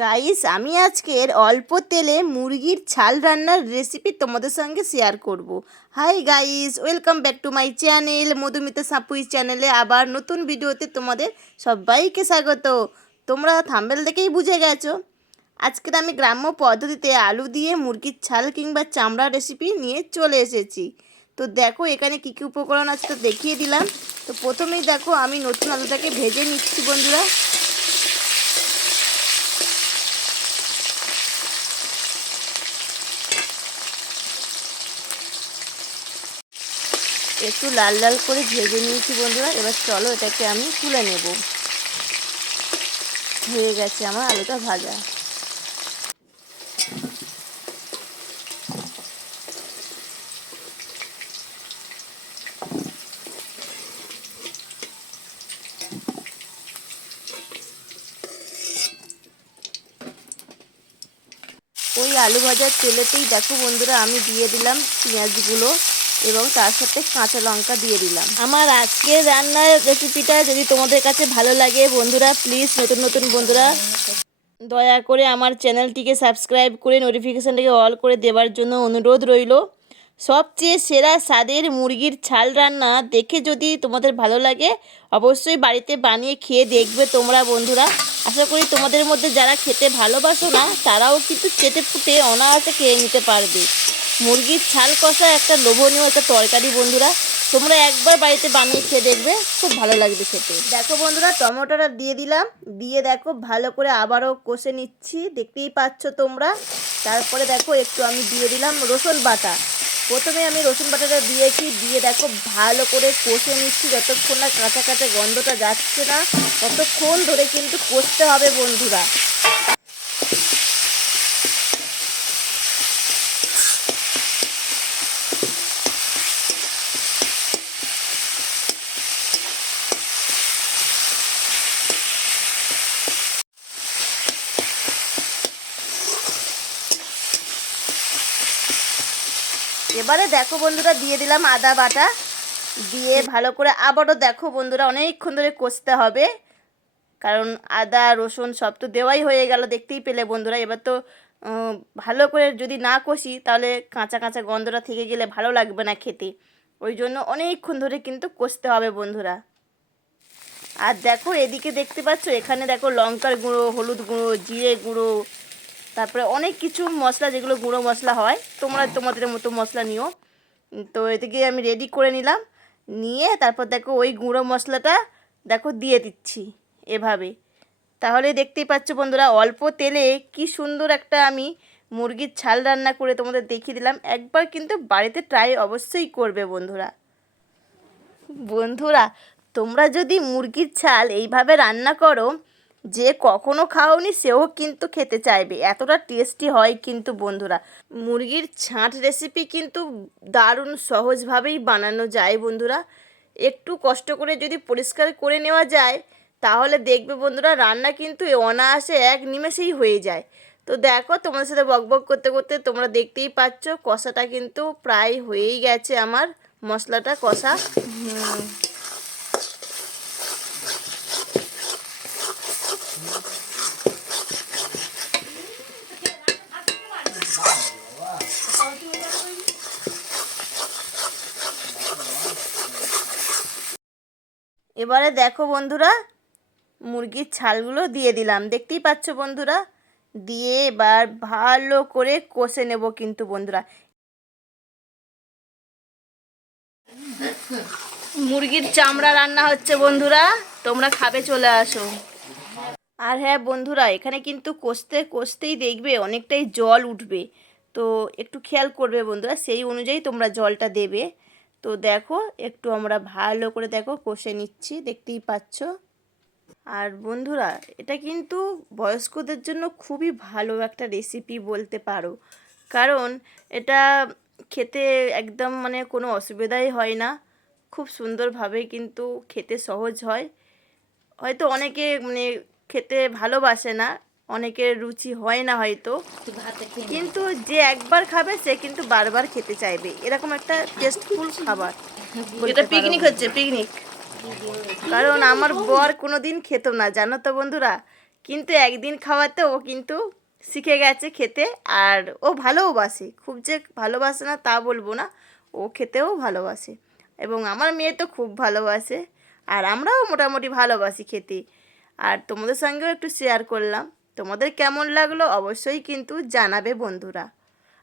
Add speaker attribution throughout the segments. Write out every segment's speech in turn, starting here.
Speaker 1: Guys আমি আজকের অল্প তেলে মুরগির ছাল রান্নার রেসিপি তোমাদের সঙ্গে শেয়ার করব। Hi guys welcome back to my channel Madhumita Sapui চ্যানেলে আবার নতুন ভিডিওতে তোমাদের সবাইকে স্বাগত। তোমরা থাম্বেল দেখেই বুঝে গেছো। আজকের আমি গ্রাম্য পদ্ধতিতে আলু দিয়ে মুরগির ছাল কিংবা চামড়া রেসিপি নিয়ে চলে এসেছি। তো দেখো, এখানে কী কী উপকরণ আছে তো দেখিয়ে দিলাম। তো প্রথমেই দেখো, আমি নতুন আলুটাকে ভেজে নিচ্ছি বন্ধুরা। একটু লাল লাল করে ভেজে নিয়েছি বন্ধুরা। এবার চলো এটাকে আমি তুলে নেব। হয়ে গেছে আমার আলুটা ভাজা। ওই আলু ভাজার তেলেতেই দেখো বন্ধুরা, আমি দিয়ে দিলাম পেঁয়াজগুলো। এবং তার সাথে কাঁচা লঙ্কা দিয়ে দিলাম। আমার আজকের রান্নার রেসিপিটা যদি তোমাদের কাছে ভালো লাগে বন্ধুরা প্লিজ নতুন নতুন বন্ধুরা, দয়া করে আমার চ্যানেলটিকে সাবস্ক্রাইব করে নোটিফিকেশানটাকে অল করে দেওয়ার জন্য অনুরোধ রইল। সবচেয়ে সেরা স্বাদের মুরগির ছাল রান্না দেখে যদি তোমাদের ভালো লাগে, অবশ্যই বাড়িতে বানিয়ে খেয়ে দেখবে তোমরা বন্ধুরা। আশা করি তোমাদের মধ্যে যারা খেতে ভালোবাসো না, তারাও কিন্তু চেটে ফুটে অনায়াসে খেয়ে নিতে পারবে। মুরগির ছাল কষা একটা লোভনীয় একটা তরকারি, বন্ধুরা। তোমরা একবার বাড়িতে বানিয়ে খেয়ে দেখবে, খুব ভালো লাগবে খেতে। দেখো বন্ধুরা, টমেটোটা দিয়ে দিলাম। দিয়ে দেখো, ভালো করে আবারও কষে নিচ্ছি। দেখতেই পাচ্ছ তোমরা। তারপরে দেখো, একটু আমি দিয়ে দিলাম রসুন বাটা। প্রথমে আমি রসুন বাটাটা দিয়েছি। দিয়ে দেখো, ভালো করে কষে নিচ্ছি। যতক্ষণ না কাঁচা কাঁচা গন্ধটা যাচ্ছে না, ততক্ষণ ধরে কিন্তু কষতে হবে বন্ধুরা। এবারে দেখো বন্ধুরা, দিয়ে দিলাম আদা বাটা। দিয়ে ভালো করে আবারও দেখো বন্ধুরা, অনেকক্ষণ ধরে কষতে হবে। কারণ আদা, রসুন সব তো দেওয়াই হয়ে গেল, দেখতেই পেলে বন্ধুরা। এবার তো ভালো করে যদি না কষি, তাহলে কাঁচা কাঁচা গন্ধটা থেকে গেলে ভালো লাগবে না খেতে। ওই জন্য অনেকক্ষণ ধরে কিন্তু কষতে হবে বন্ধুরা। আর দেখো, এদিকে দেখতে পাচ্ছ, এখানে দেখো লঙ্কার গুঁড়ো, হলুদ গুঁড়ো, জিরে গুঁড়ো তারপরে অনেক কিছু মশলা, যেগুলো গুঁড়ো মশলা হয়, তোমরা তোমাদের মতো মশলা নিও। তো এদিকে আমি রেডি করে নিলাম। নিয়ে তারপর দেখো ওই গুঁড়ো মশলাটা দেখো দিয়ে দিচ্ছি এভাবে। তাহলে দেখতেই পাচ্ছ বন্ধুরা, অল্প তেলে কি সুন্দর একটা আমি মুরগির ছাল রান্না করে তোমাদের দেখিয়ে দিলাম। একবার কিন্তু বাড়িতে ট্রাই অবশ্যই করবে বন্ধুরা। বন্ধুরা, তোমরা যদি মুরগির ছাল এইভাবে রান্না করো যে কখনো খাওনি, সেও কিন্তু খেতে চাইবে। এতটা টেস্টি হয় কিন্তু বন্ধুরা। মুরগির ছাঁট রেসিপি কিন্তু দারুণ সহজভাবেই বানানো যায় বন্ধুরা। একটু কষ্ট করে যদি পরিষ্কার করে নেওয়া যায়, তাহলে দেখবে বন্ধুরা রান্না কিন্তু অনায়াসে এক নিমেষেই হয়ে যায়। তো দেখো, তোমাদের সাথে বকবক করতে করতে তোমরা দেখতেই পাচ্ছ, কষাটা কিন্তু প্রায় হয়েই গেছে আমার। মশলাটা কষা। এবারে দেখো বন্ধুরা, মুরগির ছালগুলো দিয়ে দিলাম। দেখতেই পাচ্ছ বন্ধুরা, দিয়ে এবার ভালো করে কষে নেব কিন্তু বন্ধুরা। মুরগির চামড়া রান্না হচ্ছে বন্ধুরা, তোমরা খাবে চলে আসো। আর হ্যাঁ বন্ধুরা, এখানে কিন্তু কষতে কষতেই দেখবে অনেকটাই জল উঠবে। তো একটু খেয়াল করবে বন্ধুরা, সেই অনুযায়ী তোমরা জলটা দেবে। তো দেখো, একটু আমরা ভালো করে দেখো, কষে নিচ্ছি, দেখতেই পাচ্ছ। আর বন্ধুরা, এটা কিন্তু বয়স্কদের জন্য খুবই ভালো একটা রেসিপি বলতে পারো। কারণ এটা খেতে একদম মানে কোনো অসুবিধাই হয় না। খুব সুন্দরভাবে কিন্তু খেতে সহজ হয়। হয়তো অনেকে মানে খেতে ভালোবাসে না অনেকের রুচি হয় না হয়তো। কিন্তু যে একবার খাবে সে কিন্তু বারবার খেতে চাইবে। এরকম একটা টেস্টফুল খাবার এটা পিকনিক হচ্ছে পিকনিক কারণ আমার বর কোনো দিন খেত না জানো তো বন্ধুরা? কিন্তু একদিন খাওয়াতে ও কিন্তু শিখে গেছে খেতে আর ও ভালোবাসে খুব যে ভালোবাসে না তা বলব না। ও খেতেও ভালোবাসে। এবং আমার মেয়ে তো খুব ভালোবাসে আর আমরাও মোটামুটি ভালোবাসি খেতে। আর তোমাদের সঙ্গেও একটু শেয়ার করলাম। তোমাদের কেমন লাগল অবশ্যই কিন্তু জানাবে বন্ধুরা।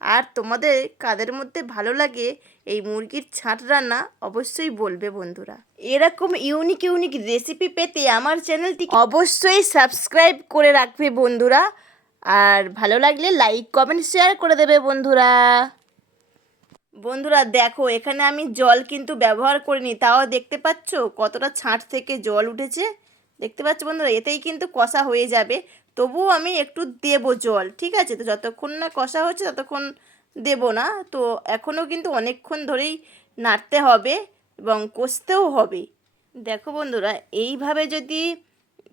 Speaker 1: আর তোমাদের কাদের মধ্যে ভালো লাগে এই মুরগির ছাঁট রান্না অবশ্যই বলবে বন্ধুরা। এরকম ইউনিক ইউনিক রেসিপি পেতে আমার চ্যানেলটি অবশ্যই সাবস্ক্রাইব করে রাখবে বন্ধুরা। আর ভালো লাগলে লাইক কমেন্ট শেয়ার করে দেবে বন্ধুরা। বন্ধুরা দেখো, এখানে আমি জল কিন্তু ব্যবহার করিনি। তাও দেখতে পাচ্ছ কতটা ছাঁট থেকে জল উঠেছে? দেখতে পাচ্ছ বন্ধুরা, এতেই কিন্তু কষা হয়ে যাবে। তবুও আমি একটু দেবো জল, ঠিক আছে? তো যতক্ষণ না কষা হচ্ছে ততক্ষণ দেব না। তো এখনও কিন্তু অনেকক্ষণ ধরেই নাড়তে হবে এবং কষতেও হবে। দেখো বন্ধুরা, এইভাবে যদি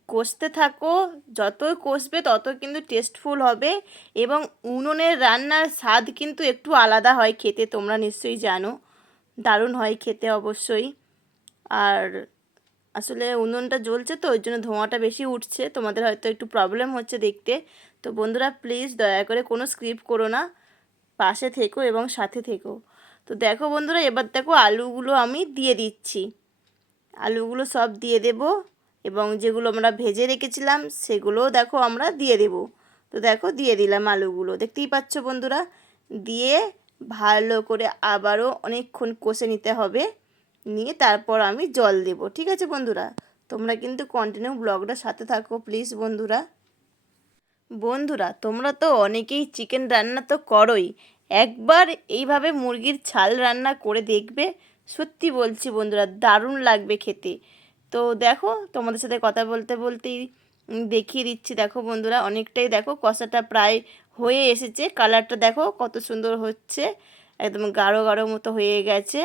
Speaker 1: কষতে থাকো, যতই কষবে তত কিন্তু টেস্টফুল হবে এবং উনুনের রান্নার স্বাদ কিন্তু একটু আলাদা হয় খেতে, তোমরা নিশ্চয়ই জানো। দারুণ হয় খেতে অবশ্যই। আর আসলে উনুনটা জ্বলছে তো, ওই জন্য ধোঁয়াটা বেশি উঠছে। তোমাদের হয়তো একটু প্রবলেম হচ্ছে দেখতে। তো বন্ধুরা প্লিজ দয়া করে কোনো স্ক্রিপ করো না। পাশে থেকো এবং সাথে থেকো। তো দেখো বন্ধুরা, এবার দেখো আলুগুলো আমি দিয়ে দিচ্ছি। আলুগুলো সব দিয়ে দেব এবং যেগুলো আমরা ভেজে রেখেছিলাম, সেগুলোও দেখো আমরা দিয়ে দেব। তো দেখো, দিয়ে দিলাম আলুগুলো। দেখতেই পাচ্ছ বন্ধুরা, দিয়ে ভালো করে আবারও অনেকক্ষণ কষে নিতে হবে। নিয়ে তারপর আমি জল দেব, ঠিক আছে বন্ধুরা? তোমরা কিন্তু কন্টিনিউ ব্লগটার সাথে থাকো প্লিজ বন্ধুরা। বন্ধুরা, তোমরা তো অনেকেই চিকেন রান্না তো করোই। একবার এইভাবে মুরগির ছাল রান্না করে দেখবে, সত্যি বলছি বন্ধুরা, দারুণ লাগবে খেতে। তো দেখো, তোমাদের সাথে কথা বলতে বলতেই দেখিয়ে দিচ্ছি, দেখো বন্ধুরা, অনেকটাই দেখো কষাটা প্রায় হয়ে এসেছে কালারটা দেখো কত সুন্দর হচ্ছে, একদম গাঢ় গাঢ় মতো হয়ে গেছে।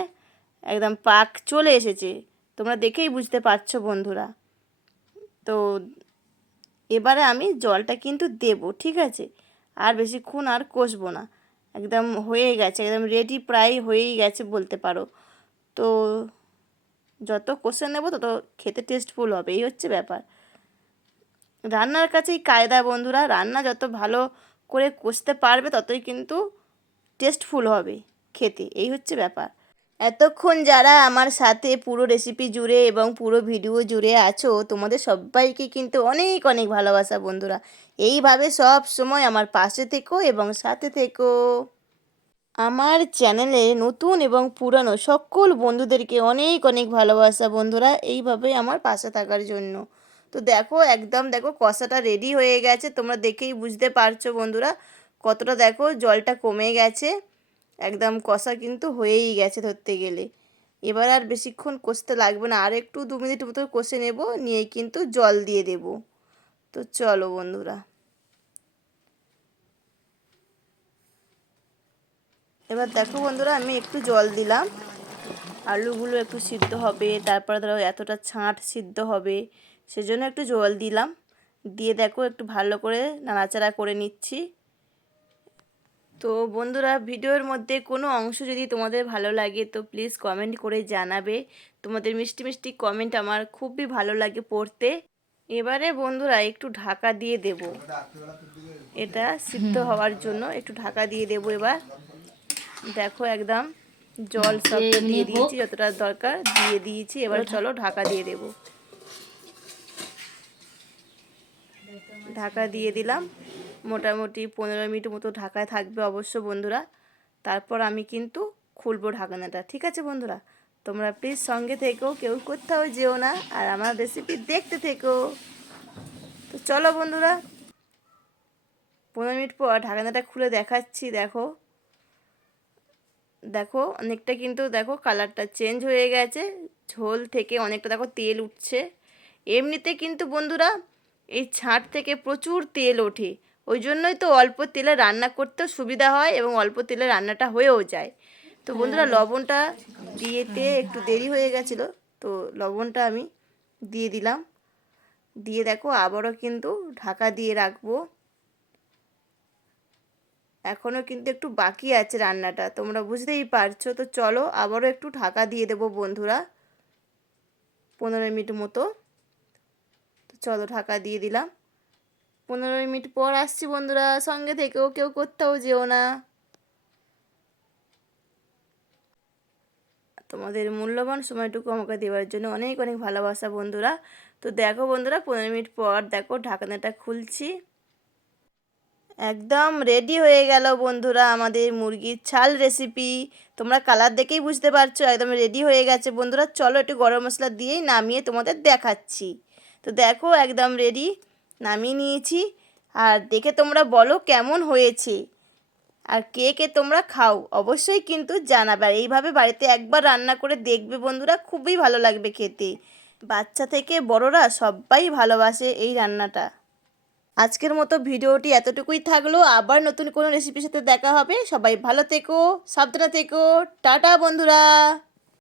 Speaker 1: একদম পাক চলে এসেছে। তোমরা দেখেই বুঝতে পারছ বন্ধুরা। তো এবারে আমি জলটা কিন্তু দেব, ঠিক আছে? আর বেশিক্ষণ আর কষবো না। একদম হয়ে গেছে, একদম রেডি প্রায় হয়েই গেছে বলতে পারো। তো যত কষে নেব, তত খেতে টেস্টফুল হবে, এই হচ্ছে ব্যাপার। রান্নার কাছেই কায়দা বন্ধুরা, রান্না যত ভালো করে কষতে পারবে, ততই কিন্তু টেস্টফুল হবে খেতে, এই হচ্ছে ব্যাপার। এতক্ষণ যারা আমার সাথে পুরো রেসিপি জুড়ে এবং পুরো ভিডিও জুড়ে আছো, তোমাদের সবাইকে কিন্তু অনেক অনেক ভালোবাসা বন্ধুরা। এইভাবে সব সময় আমার পাশে থেকো এবং সাথে থেকো। আমার চ্যানেলে নতুন এবং পুরানো সকল বন্ধুদেরকে অনেক অনেক ভালোবাসা বন্ধুরা, এইভাবে আমার পাশে থাকার জন্য। তো দেখো, একদম দেখো, কষাটা রেডি হয়ে গেছে, তোমরা দেখেই বুঝতে পারছ বন্ধুরা। কতটা দেখো, জলটা কমে গেছে। একদম কষা কিন্তু হয়েই গেছে ধরতে গেলে। এবার আর বেশিক্ষণ কষতে লাগবে না। আর একটু দু মিনিট মতো কষে নেব, নিয়ে কিন্তু জল দিয়ে দেব। তো চলো বন্ধুরা। এবার দেখো বন্ধুরা, আমি একটু জল দিলাম। আলুগুলো একটু সিদ্ধ হবে, তারপরে ধরো এতটা ছাঁট সিদ্ধ হবে, সেজন্য একটু জল দিলাম। দিয়ে দেখো একটু ভালো করে নাড়াচাড়া করে নিচ্ছি। তো বন্ধুরা ভিডিওর মধ্যে কোনো অংশ যদি তোমাদের ভালো লাগে তো প্লিজ কমেন্ট করে জানাবে। তোমাদের মিষ্টি মিষ্টি কমেন্ট আমার খুবই ভালো লাগে পড়তে। এবারে বন্ধুরা একটু ঢাকা দিয়ে দেব। এটা সিদ্ধ হওয়ার জন্য একটু ঢাকা দিয়ে দেব এবার। দেখো একদম জল সব দিয়ে দিয়েছি যতটা দরকার দিয়ে দিয়েছি। এবার চলো ঢাকা দিয়ে দেব। ঢাকা দিয়ে দিলাম। মোটামুটি পনেরো মিনিট মতো ঢাকায় থাকবে অবশ্য বন্ধুরা। তারপর আমি কিন্তু খুলবো ঢাকনাটা, ঠিক আছে বন্ধুরা? তোমরা প্লিজ সঙ্গে থেকো, কেউ কোথাও যেও না, আর আমার রেসিপি দেখতে থেকো। তো চলো বন্ধুরা, পনেরো মিনিট পর ঢাকনাটা খুলে দেখাচ্ছি, দেখো। দেখো, অনেকটা কিন্তু দেখো কালারটা চেঞ্জ হয়ে গেছে, ঝোল থেকে অনেকটা দেখো তেল উঠছে। এমনিতে কিন্তু বন্ধুরা, এই ছাঁট থেকে প্রচুর তেল ওঠে। ওই জন্যই তো অল্প তেলে রান্না করতেও সুবিধা হয় এবং অল্প তেলে রান্নাটা হয়েও যায়। তো বন্ধুরা লবণটা দিয়েতে একটু দেরি হয়ে গেছিল তো লবণটা আমি দিয়ে দিলাম। দিয়ে দেখো আবারও কিন্তু ঢাকা দিয়ে রাখব। এখনও কিন্তু একটু বাকি আছে রান্নাটা তোমরা বুঝতেই পারছ। তো চলো আবারও একটু ঢাকা দিয়ে দেবো বন্ধুরা পনেরো মিনিট মতো। তো চলো ঢাকা দিয়ে দিলাম। পনেরো মিনিট পর আসছি বন্ধুরা, সঙ্গে থেকেও কেউ কোথাও যেও না। তোমাদের মূল্যবান সময়টুকু আমাকে দেওয়ার জন্য অনেক অনেক ভালোবাসা বন্ধুরা। তো দেখো বন্ধুরা, পনেরো মিনিট পর দেখো ঢাকনাটা খুলছি। একদম রেডি হয়ে গেল বন্ধুরা আমাদের মুরগির ছাল রেসিপি তোমরা কালার দেখেই বুঝতে পারছ, একদম রেডি হয়ে গেছে বন্ধুরা। চলো একটু গরম মশলা দিয়েই নামিয়ে তোমাদের দেখাচ্ছি। তো দেখো একদম রেডি নামিয়ে নিয়েছি। আর দেখে তোমরা বলো কেমন হয়েছে। আর কে কে তোমরা খাও, অবশ্যই কিন্তু জানাবে। এইভাবে বাড়িতে একবার রান্না করে দেখবে বন্ধুরা, খুবই ভালো লাগবে খেতে। বাচ্চা থেকে বড়রা সবাই ভালোবাসে এই রান্নাটা। আজকের মতো ভিডিওটি এতটুকুই থাকল। আবার নতুন কোনো রেসিপির সাথে দেখা হবে। সবাই ভালো থেকো, সাবধানে থেকো। টাটা বন্ধুরা।